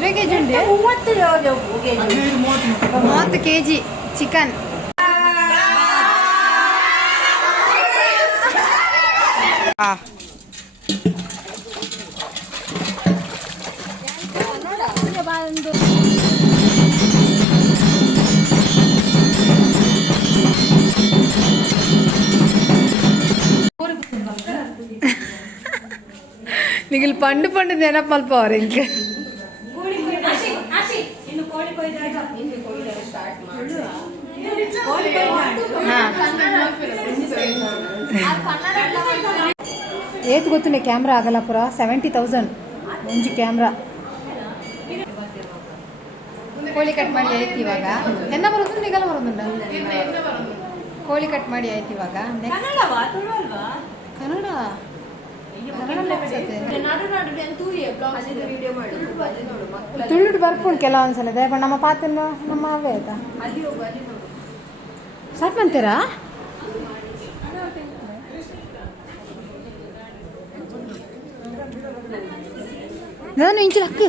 20 kg ಉಂಡೆ 30 kg chicken. ನಿಗಲ್ Pandu Pandu ನೆನಪಲ್ಪ ಅವ್ರ ಇಂಕ ಏತ್ ಗೊತ್ತು ಕ್ಯಾಮ್ರಾ ಆಗಲ್ಲ ಪುರ 70,000 ಒಂಜಿ ಕ್ಯಾಮ್ರಾ. ಕೋಳಿ ಕಟ್ ಮಾಡಿ ಆಯ್ತು ಇವಾಗ. ಎನ್ನ ಬರೋದು ನಿಗಲ ಬರೋದುಂಡ ಕೋಳಿ ಕಟ್ ಮಾಡಿ ಆಯ್ತು ಇವಾಗ. ಕನ್ನಡ ತುಳುಡು ಬರ್ಪುಂಡು ಕೆಲವೊಂದ್ಸಲ ದಯಪ ನಮ್ಮ ಪಾತ್ರ ನಮ್ಮ ಅವೇ ಆಯ್ತಾ ಸ್ಟಾರ್ಟ್ ಮಾಡ್ತೀರಾ? ನಾನು ಇಂಚು ಹಕ್ಕ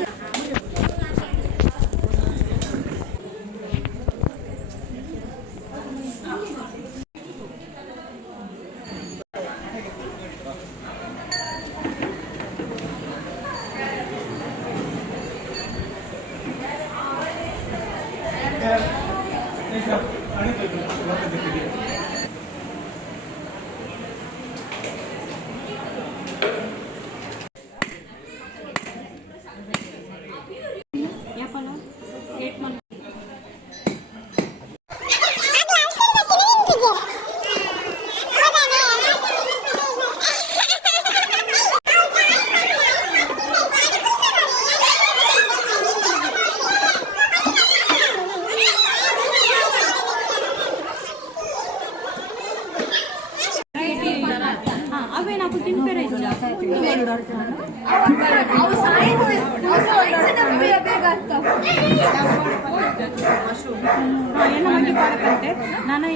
ನಾನು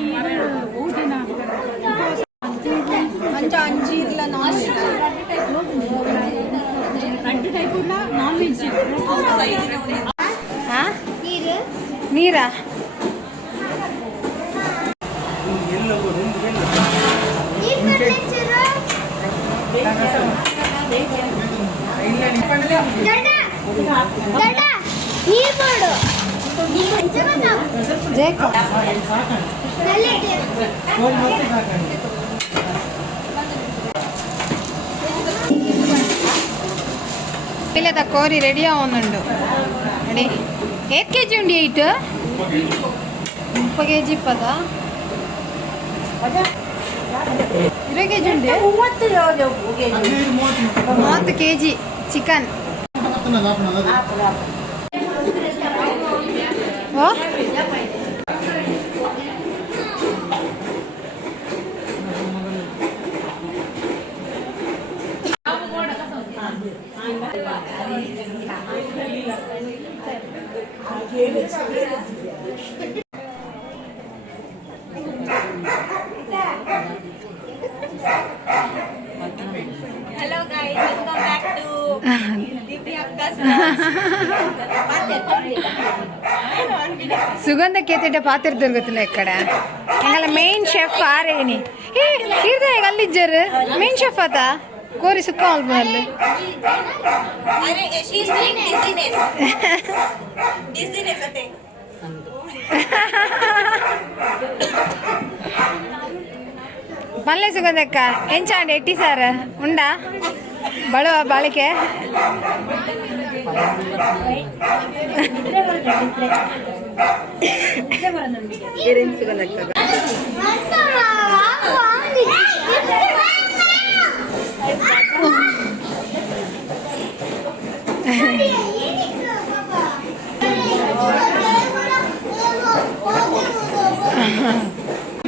ಅಂಜೀರ್ಲ ನಾನ್ ಟೈಪ್ ನಾನ್ ವೆಜ್ ನೀರಾ ಇಲ್ಲದ ಕೋರಿ ರೆಡಿ ಆವೊಂದುಂಡು ರೆಡಿ. 8 kg ಉಂಡು 8 30 kg ಇಪ್ಪದ 20 kg ಉಂಡೆ 30 kg chicken. Hello guys, welcome back to Deepthi Akka's సుగంధ కేతిట పాత్ర దొరుకుతున్నాయి ఇక్కడ. ఎంగల మెయిన్ షెఫ్ ఆరేని ఇదే గల్లిజ్జరు మెయిన్ షెఫ్ అత కోరి సుక్క అల్బోళ్ళు. अरे she is doing dizziness ate పల్లె సుగంధక్క ఎంచండి ఎట్టి సార్ ఉండా బಳುವ ಬಾಳಿಕೆ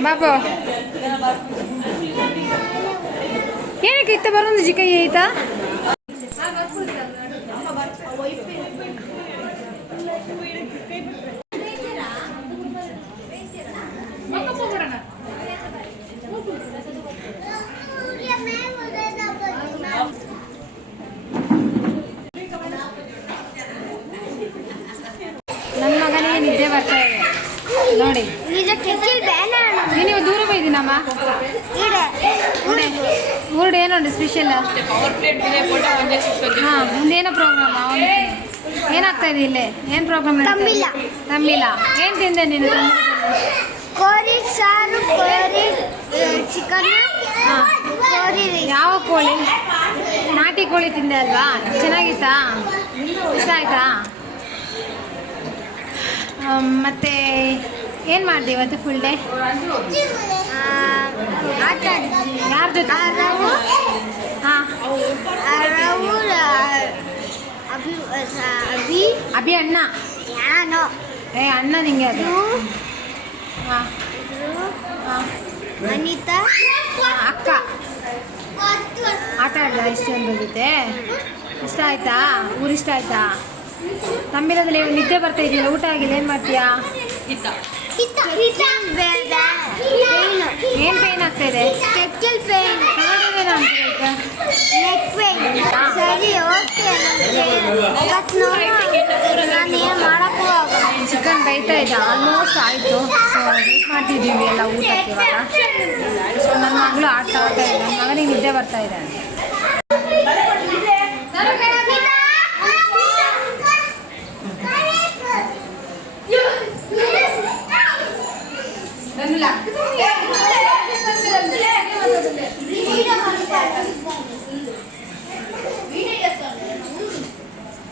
ಬಾಬು ಏನಕ್ಕೆ ಇತ್ತ ಬರೋದು ಜಿಕೈ ಆಯ್ತಾ ನೋಡಿ ನೀವು ದೂರ ಬೈದಿನಮ್ಮ ಊರ್ಡ್ ಏನೋ ಸ್ಪೆಷಲ್ ಹಾಂ ಮುಂದೇನೋ ಪ್ರೋಗ್ರಾಮ್ ಏನಾಗ್ತಾ ಇದೆ ಇಲ್ಲಿ ಏನು ಪ್ರೋಗ್ರಾಮ್ ತಮ್ಮಿಲ ಏನು ತಿಂದೆ ನೀನು ಕೋಳಿ ಸಾರು ಕೋಳಿ ಚಿಕನ್ ಯಾವ ಕೋಳಿ ನಾಟಿ ಕೋಳಿ ತಿಂದೆ ಅಲ್ವಾ ಚೆನ್ನಾಗಿತ್ತಾ ಇಷ್ಟ ಆಯ್ತಾ ಮತ್ತೆ ಏನು ಮಾಡಿದೆ ಇವತ್ತು ಫುಲ್ ಡೇ ಯಾರ ಜೊತೆ ಹಾಂ ಅಭಿ ಅಣ್ಣ ಅಣ್ಣ ನಿಂಗೆ ಅದು ಹಾಂ ಅನಿತಾ ಅಕ್ಕ ಆಟ ಆಡ್ದ ಇಷ್ಟೊಂದು ಜೊತೆ ಇಷ್ಟ ಆಯ್ತಾ ಊರು ಇಷ್ಟ ಆಯ್ತಾ ತಮ್ಮಿರೋದ್ರಲ್ಲಿ ನಿದ್ದೆ ಬರ್ತಾ ಇದೆಯಲ್ಲ ಊಟ ಆಗಿಲ್ಲ ಏನು ಮಾಡ್ತೀಯಾ ಏನು ಪೇನ್ ಆಗ್ತಾ ಇದೆ ಚಿಕನ್ ಬೈತಾ ಇದೆ ಆಲ್ಮೋಸ್ಟ್ ಆಯಿತು ಸೊ ವೇಟ್ ಮಾಡ್ತಿದ್ದೀವಿ ಎಲ್ಲ ಊಟಕ್ಕೆ ಇವಾಗ ಸೊ ನನ್ನ ಮಗಳು ಆಡ್ತಾ ಇದೆ ನನ್ನ ಮಗನಿಗೆ ನಿದ್ದೆ ಬರ್ತಾ ಇದೆ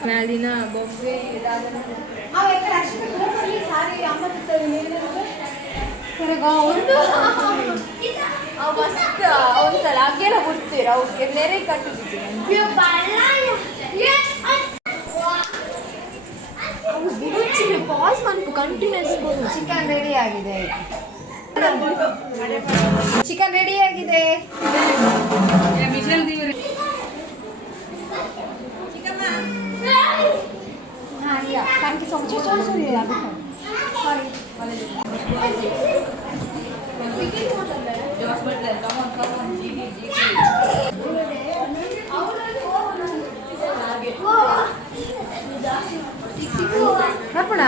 ಮ್ಯಾಲಿನ ಬೊಬ್ಬೆ ಒಂದ್ಸಲ ಹಂಗೆಲ್ಲ ಬಿಡ್ತೀರ ಅವಕ್ಕೆ ನೆರೆ ಕಟ್ಟಿದ್ದೀವಿ ಚಿಕನ್ ರೆಡಿ ಆಗಿದೆ ಚಿಕನ್ ರೆಡಿ ಆಗಿದೆ ಥ್ಯಾಂಕ್ ಯು ಸೊ ಮಚ್ ಕರ್ಪಣ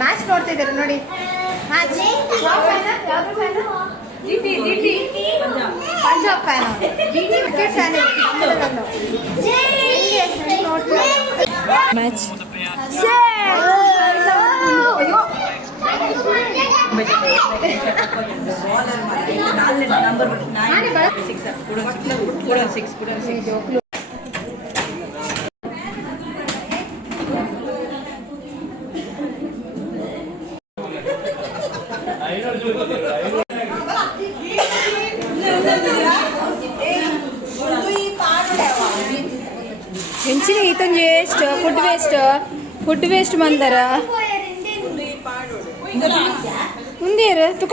ಮ್ಯಾಚ್ ನೋಡ್ತಾ ಇದ್ದಾರೆ ನೋಡಿ match Punjab fan cricket fan match ಹೆಂಚಿನ ಈತಂಜು ವೇಸ್ಟ್ ಫುಡ್ ವೇಸ್ಟ್ ಮಂದರ ಮುಂದೇರು ತುಕ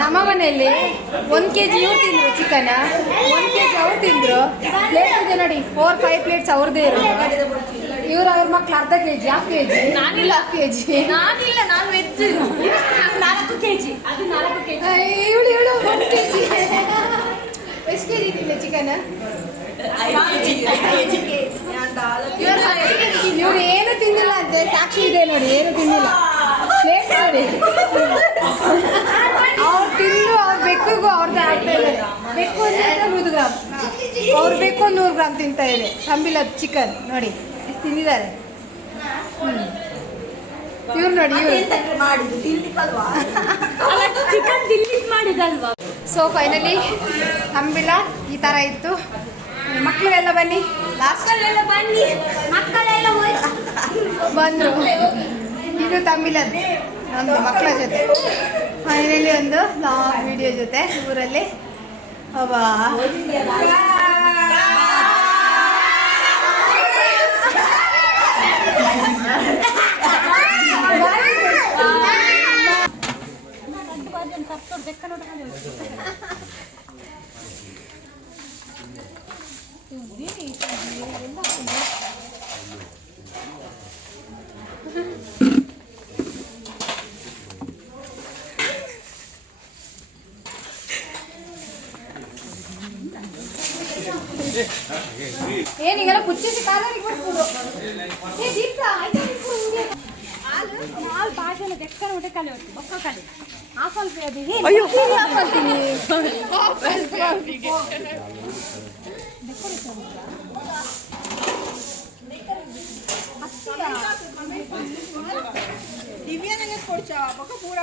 ನಮ್ಮ ಮನೆಯಲ್ಲಿ 1 kg ಇವ್ರು ತಿಂದ್ರು ಚಿಕನ್ 1 kg ಅವ್ರು ತಿಂದ್ರು ಪ್ಲೇಟ್ ಇದೆ ನೋಡಿ 4-5 ಪ್ಲೇಟ್ಸ್ ಅವ್ರದ್ದೇ ಇರೋದು ಇವ್ರು ಅವ್ರ ಮಕ್ಳು ಅರ್ಧ kg ಹಾಫ್ kg ನಾನಿಲ್ಲ ಹಾಫ್ kg ನಾನಿಲ್ಲ ನಾನು ವೆಜ್ 4 kg ಅದು 4 kg ಇವಳು 1 kg ಎಷ್ಟು kg ತಿಂದೆ ಚಿಕನ್ ಇವ್ರು ಏನು ತಿಂದಿಲ್ಲ ಅಂತೆ ಸಾಕ್ಷಿ ಇದೆ ನೋಡಿ ಏನು ತಿಂದಿಲ್ಲ ಪ್ಲೇಟ್ ನೋಡಿ ಅವ್ರು ತಿಂದು ಅವ್ರ ಬೆಕ್ಕಿಗೂ ಅವ್ರದ್ದು ಆಗ್ತಾ ಇದೆ ಬೆಕ್ಕು 100 ಗ್ರಾಮ್ ಅವ್ರ ಬೆಕ್ಕು 100 ಗ್ರಾಮ್ ತಿಂತಾ ಇದೆ ತಂಬಿಲ್ಲ ಚಿಕನ್ ನೋಡಿ ಎಷ್ಟು ತಿಂದಿದ್ದಾರೆ ಇವ್ರು ನೋಡಿ ಇವ್ರು ಸೊ ಫೈನಲಿ ತಂಬಿಲ್ಲ ಈ ಥರ ಇತ್ತು ಮಕ್ಕಳೆಲ್ಲ ಬನ್ನಿ ಲಾಸ್ಟ್ ಮಕ್ಕಳೆಲ್ಲ ಬಂದರು. ಇದು ತಮಿಳದ್ದು ನಮ್ಮದು ಮಕ್ಕಳ ಜೊತೆ. ಫೈನಲಿ ಒಂದು ಲಾಂಗ್ ವಿಡಿಯೋ ಜೊತೆ ಊರಲ್ಲಿ. ಅವಾ ಏನಿಗೆಲ್ಲ ಕುಚ್ಚಿಸಿ ಕಾಲರಿಗೆ ಬಿಟ್ಬಿಡು. ಏ ದೀಪ ಆಯ್ತಾ ಹಾಲು ಭಾಷೆನ ಬೆಕ್ಕನ ಊಟ ಕಲೆ ಹೊತ್ತು ಬೊಕ್ಕ ಕಲೆ ಆಫಲ್ ಅದು ಅಯ್ಯೋ ಆಫಲ್ತೀನಿ ದಿವ್ಯಾನಿಗೆ ಕೊಡ್ಚ ಬೊಕ್ಕ ಪೂರ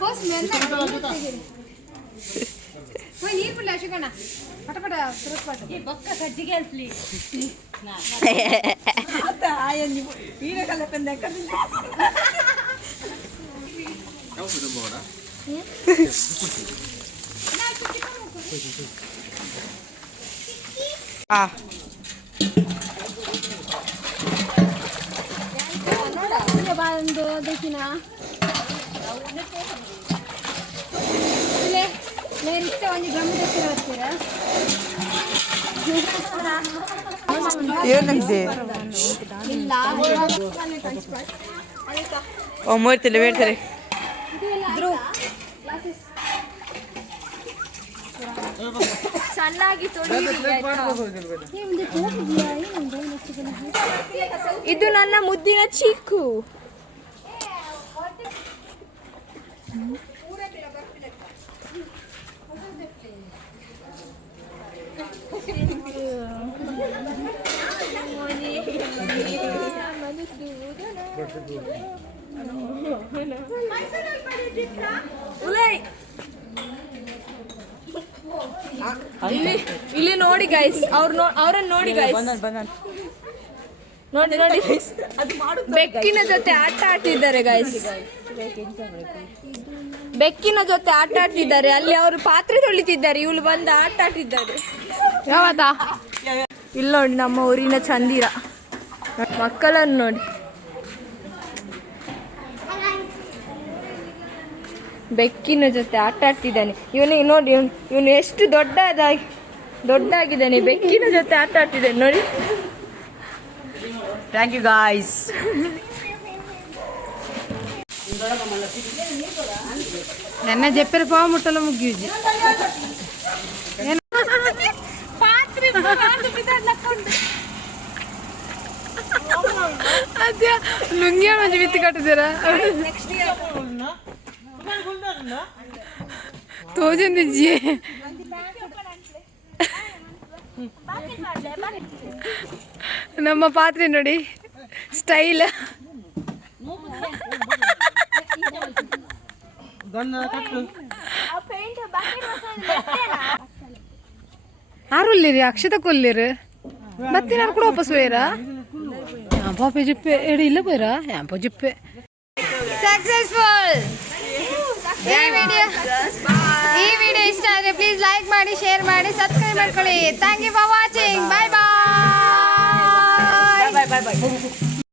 ಫಸ್ಟ್ ನೀರು ಬಿಡ್ಲ ಅಶೋಕಣ್ಣ ಪಟಪಟ ಸುರಸ್ಪಟ ಈ ಬೊಕ್ಕ ಕಜ್ಜಿಗೆ ಅಲ್ಪ್ಲಿ ಆತ ಆಯಲ್ಲಿ ವೀರ ಕಲಪಂದ ಕದಿಲ್ಲ ಬಂದು ದೇಶಿನ ಇಲ್ಲೇ ನೇರಿಷ್ಟ ಒಂದು ಡ್ರಮ್ ದೇಶಿನ ಬರ್ತೀರಾ ಏನಿದೆ ಇಲ್ಲ ಮೂರ್ತಿಲ್ಲ ಬೇಡ್ತಾರೆ ಚೆನ್ನಾಗಿ ಇದು ನನ್ನ ಮುದ್ದಿನ ಚೀಕು. ಇಲ್ಲಿ ನೋಡಿ ಗೈಸ್, ಅವ್ರನ್ನ ನೋಡಿ ಗೈಸ್, ನೋಡಿ ನೋಡಿ ಬೆಕ್ಕಿನ ಜೊತೆ ಆಟ ಆಡ್ತಿದ್ದಾರೆ ಗೈಸ್, ಬೆಕ್ಕಿನ ಜೊತೆ ಆಟ ಆಡ್ತಿದ್ದಾರೆ. ಅಲ್ಲಿ ಅವರು ಪಾತ್ರೆ ತೊಳಿತಿದ್ದಾರೆ, ಇವಳು ಬಂದು ಆಟ ಆಡ್ತಿದ್ದಾರೆ. ಯಾವತ್ತ ಇಲ್ಲಿ ನೋಡಿ ನಮ್ಮ ಊರಿನ ಚಂದಿರ ಮಕ್ಕಳನ್ನು ನೋಡಿ, ಬೆಕ್ಕಿನ ಜೊತೆ ಆಟ ಆಡ್ತಿದ್ದಾನೆ. ಇವನಿಗೆ ನೋಡಿ, ಇವನು ಎಷ್ಟು ದೊಡ್ಡಾಗಿದ್ದಾನೆ, ಬೆಕ್ಕಿನ ಜೊತೆ ಆಟ ಆಡ್ತಿದ್ದಾನೆ ನೋಡಿ. Thank you guys. ನನ್ನ ಜೆಪ್ಪೆರ ಪಾವ ಮುಟ್ಟಲು ಮುಗಿಯುಜಿ ಅದ್ಯಾ ಲುಂಗಿಯ ಮಂಜು ಬಿತ್ತಿ ಕಟ್ಟಿದ್ದೀರಾ ತೋಜಂದಿಜ್ಜಿ ನಮ್ಮ ಪಾತ್ರೆ ನೋಡಿ ಸ್ಟೈಲ್. ಆರುಲ್ಲಿರಿ ಅಕ್ಷತ ಕೊಲ್ಲಿರು ಮತ್ತೆ ನಾನು ಕೂಡ ವಾಪಸ್ ಹೋಯ್ರಾ ಪಾಪೆ ಜಿಪ್ಪೆ ಎಡಿ ಇಲ್ಲ ಹೋಯ್ರಾ ಯಾಂಪ ಜಿಪ್ಪೆ ಸಕ್ಸಸ್ಫುಲ್. ಈ ವಿಡಿಯೋ ಇಷ್ಟ ಆದರೆ ಪ್ಲೀಸ್ ಲೈಕ್ ಮಾಡಿ, ಶೇರ್ ಮಾಡಿ, ಸಬ್ಸ್ಕ್ರೈಬ್ ಮಾಡ್ಕೊಳ್ಳಿ. Thank you for watching. Bye bye.